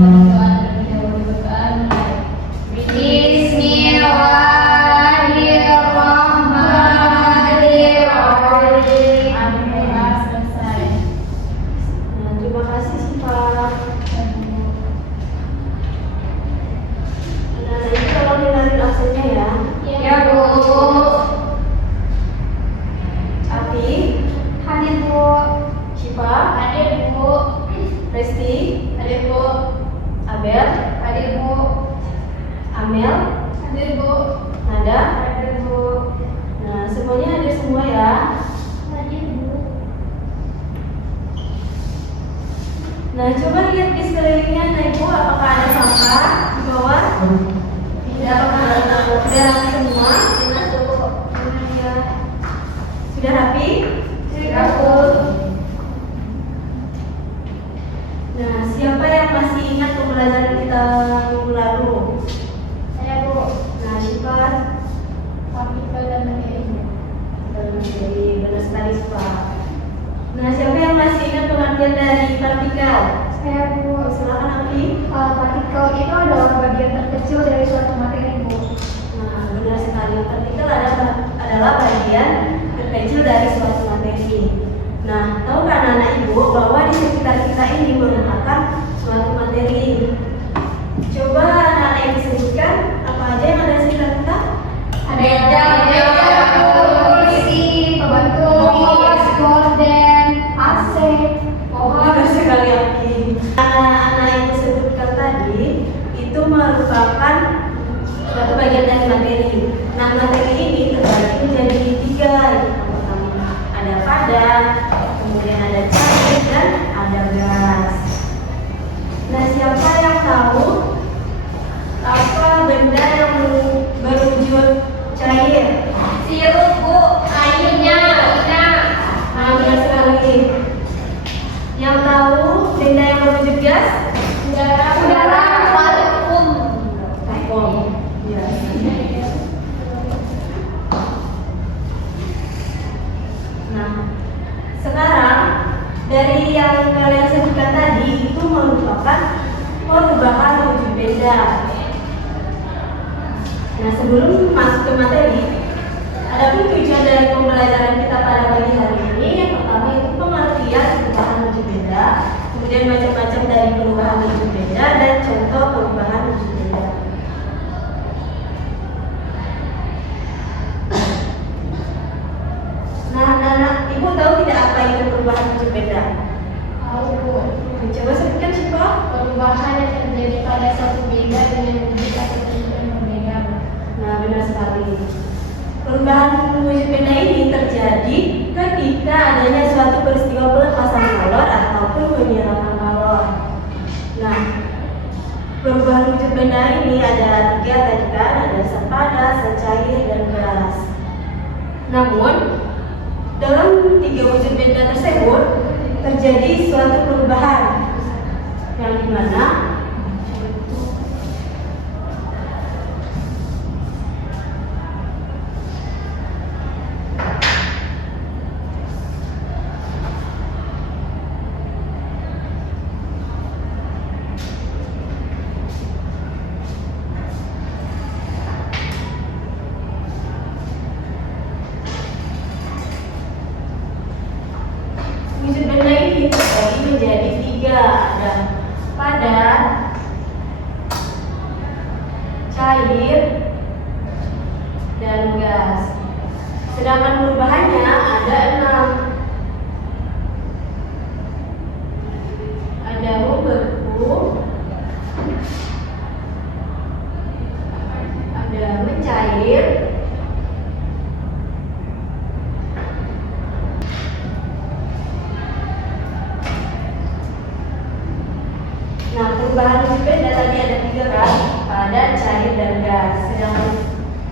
berdoa terlebih dahulu. Berdoa mulai. Bismillahirrahmanirrahim. Doa selesai. Nah, terima kasih Syifa. Nah, ini tolong dengerin absennya ya. Ya Bu. Afi, Hadir Bu. Syifa, Hadir Bu. Resti, Hadir Bu. Abel, Hadir Bu. Amel, Hadir Bu. Nada. Hadir Bu. Nah, semuanya hadir semua ya. Hadir Bu. Nah, coba lihat di sekelilingnya, nah Ibu, apakah ada sampah di bawah? Tidak, apakah ada udah rapi semua? Ya. Sudah rapi? Sudah Bu. Nah, siapa yang masih ingat pembelajaran kita minggu lalu? Saya Bu. Nah, Syifa, Partikel dan materi. jadi benar sekali Syifa. Nah, siapa yang masih ingat pengertian dari partikel? Saya Bu. Silakan Afi. Partikel itu adalah bagian terkecil dari suatu materi Bu. Nah, benar sekali. Partikel adalah bagian terkecil dari suatu materi. Nah, tahukah anak-anak Ibu bahwa di sekitar kita ini merupakan suatu materi? Coba anak-anak Ibu sebutkan apa aja yang ada di sekitar kita? Ada meja, kursi, pembantu, kios, gorden, AC, pohon. Benar sekali Afi. Anak-anak Ibu sebutkan tadi itu merupakan suatu bagian dari materi. Nah, materi ini terbagi menjadi tiga. Yang pertama ada padat, kemudian ada cair dan ada gas. Nah, siapa yang tahu apa benda yang berwujud cair? Sirup Bu, airnya, Nah, benar sekali. Yang tahu benda yang berwujud gas? udara, vakum. Vakum. Ya. Nah, sekarang dari yang kalian sebutkan tadi itu merupakan perubahan wujud benda. Nah, sebelum masuk ke materi, adapun tujuan dari pembelajaran kita pada pagi hari ini yang pertama itu pengertian perubahan wujud benda, kemudian macam-macam dari perubahan wujud benda dan contoh perubahan wujud benda. Nah, anak-anak, Ibu tahu tidak apa itu perubahan wujud benda? Tahu Bu. Coba sebutkan Syifa. Perubahan yang terjadi pada satu benda dengan wujud atau bentuk yang berbeda. Nah, benar sekali. Perubahan wujud benda ini terjadi ketika adanya suatu peristiwa pelepasan kalor ataupun penyerapan kalor. Nah, perubahan wujud benda ini ada tiga tadi kan, ada sepadat, secair, dan gas. Namun, dalam tiga wujud benda tersebut terjadi suatu perubahan yang dimana wujud benda ini terbagi menjadi tiga, ada padat, cair, dan gas. Sedangkan perubahannya ada 6. Ada membeku, ada mencair, nah, perubahan wujud benda tadi ada tiga kan, padat, cair, dan gas. Sedangkan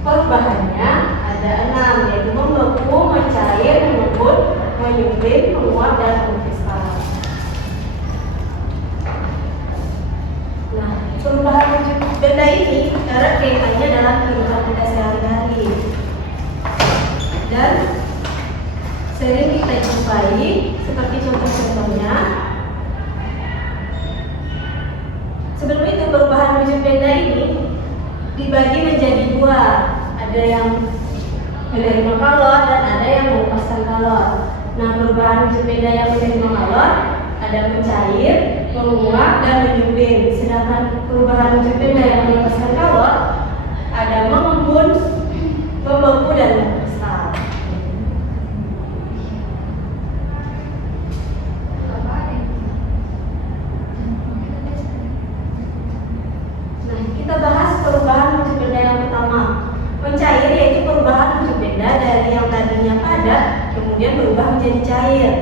perubahannya ada 6, yaitu membeku, mencair, mengembun, menyempit, menguap, dan mengkristal. Nah, perubahan wujud benda ini erat kaitannya dalam kehidupan kita sehari-hari dan sering kita jumpai seperti contoh-contohnya. dibagi menjadi dua. Ada yang menerima kalor dan ada yang melepaskan kalor. Nah, perubahan wujud benda yang menerima kalor ada mencair, menguap, dan menyublim. Sedangkan perubahan wujud benda yang melepaskan kalor ada mengembun, membeku, dan mengkristal. Nah, kita bahas perubahan wujud benda yang pertama. Mencair yaitu perubahan wujud benda dari yang tadinya padat kemudian berubah menjadi cair.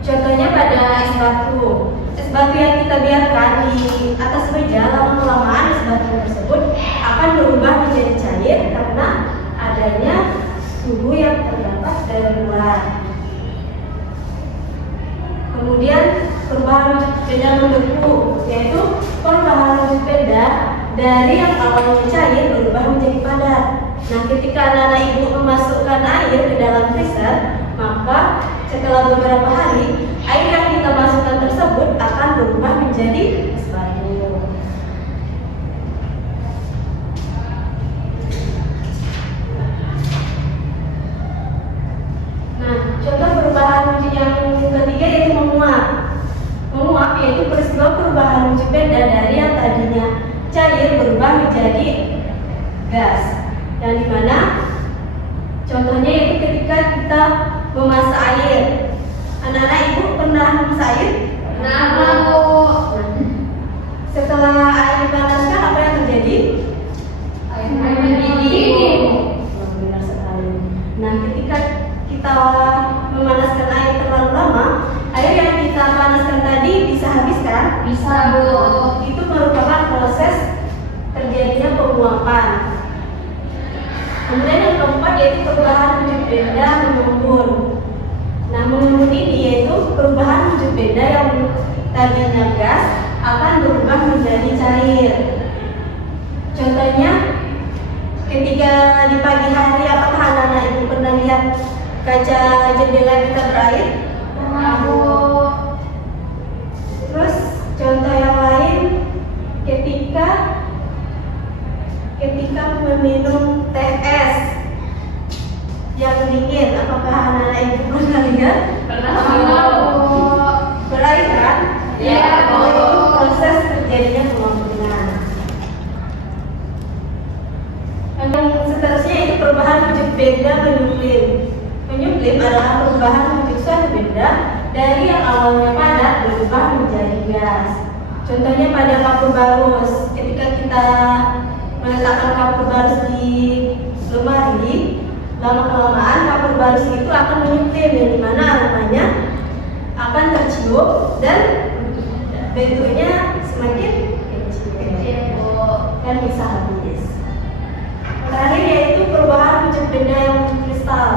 Contohnya pada es batu. Es batu yang kita biarkan di atas meja, lama-kelamaan es batu tersebut akan berubah menjadi cair karena adanya suhu yang terdapat dari luar. Kemudian perubahan wujud benda membeku, yaitu perubahan wujud benda dari yang awalnya cair berubah menjadi padat. Nah, ketika anak-anak ibu memasukkan air ke dalam freezer, maka setelah beberapa hari, air yang kita masukkan tersebut akan berubah menjadi es batu. Nah, contoh perubahan wujud yang ketiga yaitu menguap. Menguap yaitu peristiwa perubahan wujud benda dari yang tadinya cair berubah menjadi gas. Yang dimana contohnya yaitu ketika kita memasak air. Anak-anak ibu pernah memasak air? Nah, setelah air dipanaskan apa yang terjadi? air mendidih. Benar sekali. Nah, ketika kita memanaskan air terlalu lama, air yang kita panaskan tadi bisa habis kan? Bisa, Bu. Itu merupakan proses terjadinya penguapan. Kemudian yang keempat yaitu perubahan wujud benda mengembun. Nah, mengembun ini yaitu perubahan wujud benda yang tadinya gas akan berubah menjadi cair. Contohnya, ketika di pagi hari, apakah anak-anak ibu pernah lihat kaca jendela kita berair? Pernah, Bu. Terus contoh yang lain, ketika meminum teh es yang dingin, apakah anak-anak ibu pernah lihat? Pernah, Bu. Berair kan? Iya, Bu. Itu proses terjadinya pengembunan. Yang seterusnya itu perubahan wujud benda menyublim. Menyublim adalah perubahan wujud suatu benda dari yang awalnya padat berubah menjadi gas. Contohnya pada kapur barus, ketika kita meletakkan kapur barus di lemari, lama-kelamaan kapur barus itu akan menyublim, yang dimana aromanya akan tercium dan bentuknya semakin kecil dan bisa habis. Terakhir yaitu perubahan wujud benda yang mengkristal.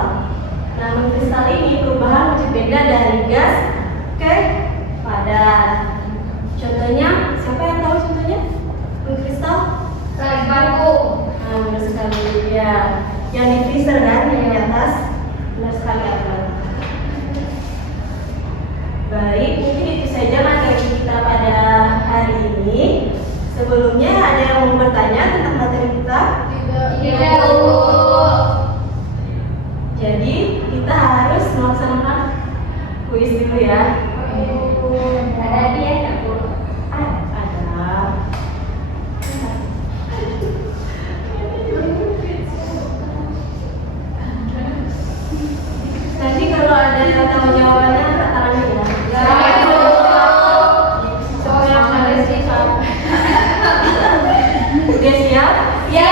Nah, mengkristal ini perubahan wujud benda dari gas ke padat. Contohnya, siapa yang tahu contohnya? Mengkristal? Es batu. Nah, benar sekali ya. Yang di freezer kan, yang di atas. Benar sekali ya. Baik, mungkin itu saja materi kita pada hari ini. Sebelumnya ada yang mau bertanya tentang materi kita? Iya, Bu. Jadi kita harus melaksanakan kuis dulu ya. Ada dia nggak, Bu? Ada. Nanti kalau ada yang tahu jawabannya angkat tangannya ya. Iya, Bu. Siapa yang ada siap? Udah siap? Ya.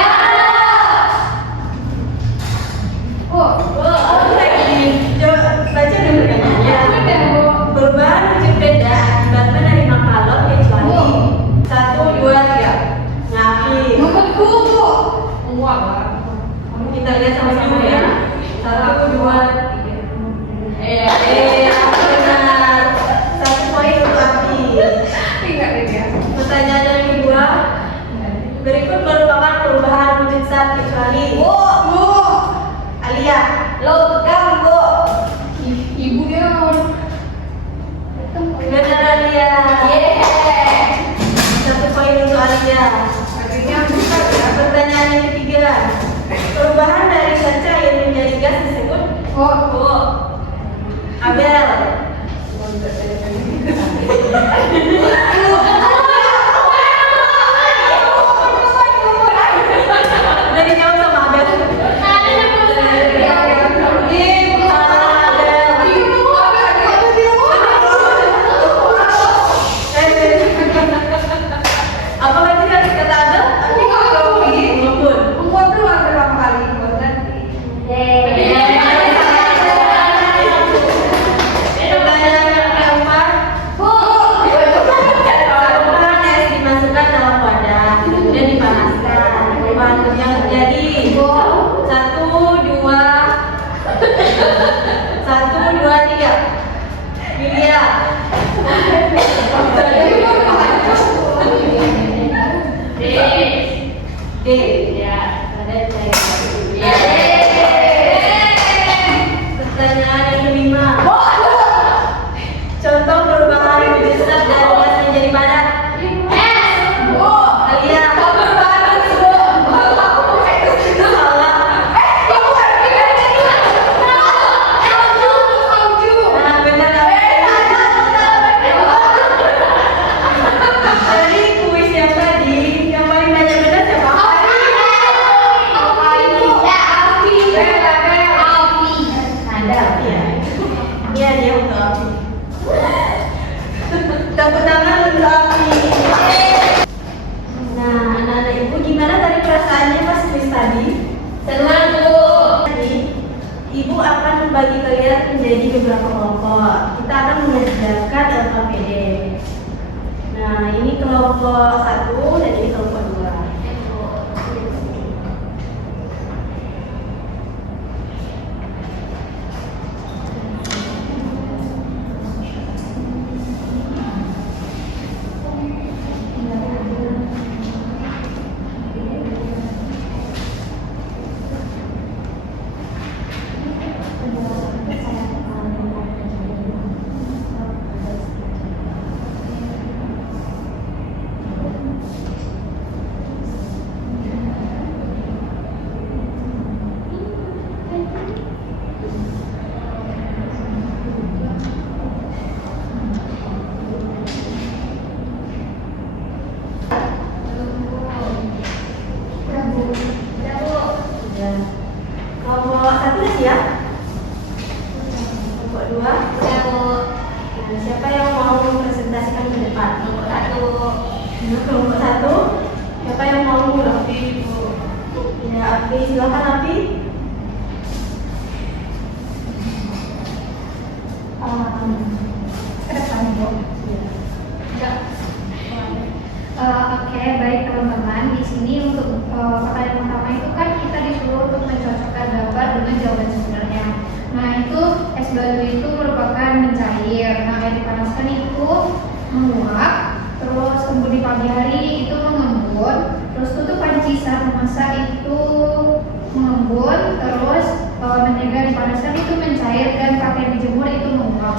Abel. Udah dijawab sama Abel. Apa lagi harus kata Abel? Maupun. Pertanyaan yang keempat. Campuran es dimasukkan dalam wadah, kemudian dipanaskan. Perubahan yang terjadi. Satu, dua, tiga. Yulia. D. Pertanyaan yang kelima. Contoh perubahan wujud zat dari gas menjadi padat. Alia. Salah. Nah, benar. Dari kuis yang tadi, yang paling banyak benar siapa? Ada api ya? Iya, dia untuk api. Tepuk tangan untuk api. Nah, anak-anak ibu gimana tadi perasaannya pas kuis tadi? Senang, Bu. Tadi, ibu akan membagi kalian menjadi beberapa kelompok. Kita akan mengerjakan LKPD. Nah, ini kelompok 1 dan ini kelompok 2. Kelompok 1 udah siap? Kelompok 2? Nah, siapa yang mau presentasikan ke depan? Kelompok 1. Kelompok 1? Siapa yang mau mulai? Ya, Api, silakan Api. Ke depan, Bu. Oke, baik teman-teman. Di sini untuk pertanyaan pertama itu kan kita disuruh untuk mencocokkan gambar dengan jawaban sebenarnya. Nah, itu es batu itu merupakan mencair. Nah, air dipanaskan itu menguap, terus kemudian di pagi hari itu mengembun, terus tutup panci saat memasak itu mengembun, terus menjaga dipanaskan itu mencair, dan pakaian dijemur itu menguap.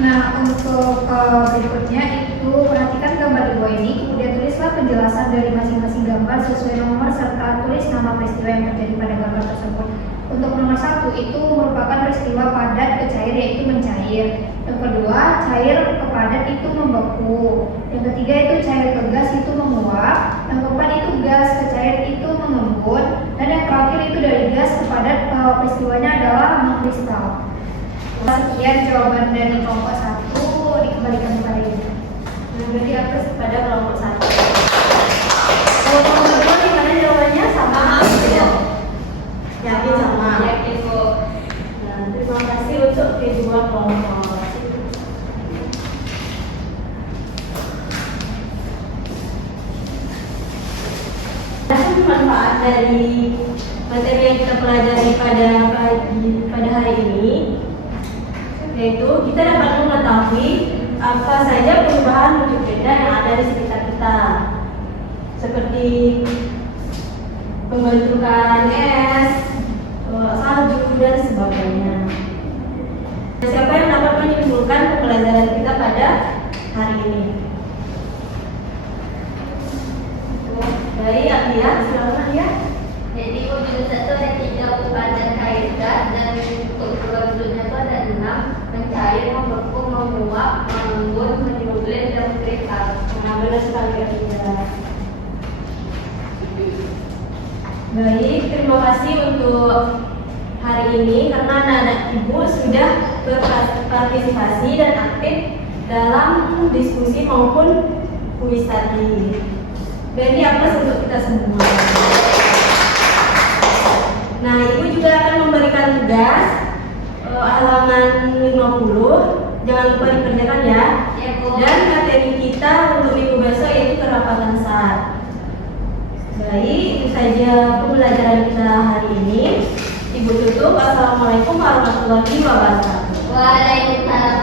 Nah, untuk berikutnya itu perhatikan gambar di bawah ini, kemudian tulislah penjelasan dari masing-masing gambar sesuai nomor serta tulis nama peristiwa yang terjadi pada gambar tersebut. Untuk nomor 1 itu merupakan peristiwa padat ke cair, yaitu mencair. Yang kedua, cair ke padat itu membeku. Yang ketiga itu cair ke gas itu menguap. Yang keempat itu gas ke cair itu mengembun. Dan yang terakhir itu dari gas ke padat, peristiwanya adalah mengkristal. Sekian jawaban dari kelompok 1, dikembalikan kepada ibu. Nah, berarti Apes pada kelompok 1. Kalau kelompok 2 gimana jawabannya? Sama? Yakin sama? Yakin, Bu. Nah, terima kasih untuk kedua kelompok. Manfaat dari materi yang kita pelajari pada hari ini, yaitu kita dapat mengetahui apa saja perubahan wujud benda yang ada di sekitar kita, seperti pembentukan es, salju dan sebagainya. Siapa yang dapat menyimpulkan pembelajaran kita pada hari ini? Dari Alia, silakan Alia. Jadi wujud satu ada 3 upadan Baik, terima kasih untuk hari ini karena anak-anak ibu sudah berpartisipasi dan aktif dalam diskusi maupun kuis tadi. Beri aplaus untuk kita semua. Nah, ibu juga akan memberikan tugas halaman 50. Jangan lupa dikerjakan ya. Ya, Bu. Dan materi kita untuk minggu besok yaitu kerapatan saat. Baik, itu saja pembelajaran kita hari ini. Ibu tutup. Assalamualaikum warahmatullahi wabarakatuh. Waalaikumsalam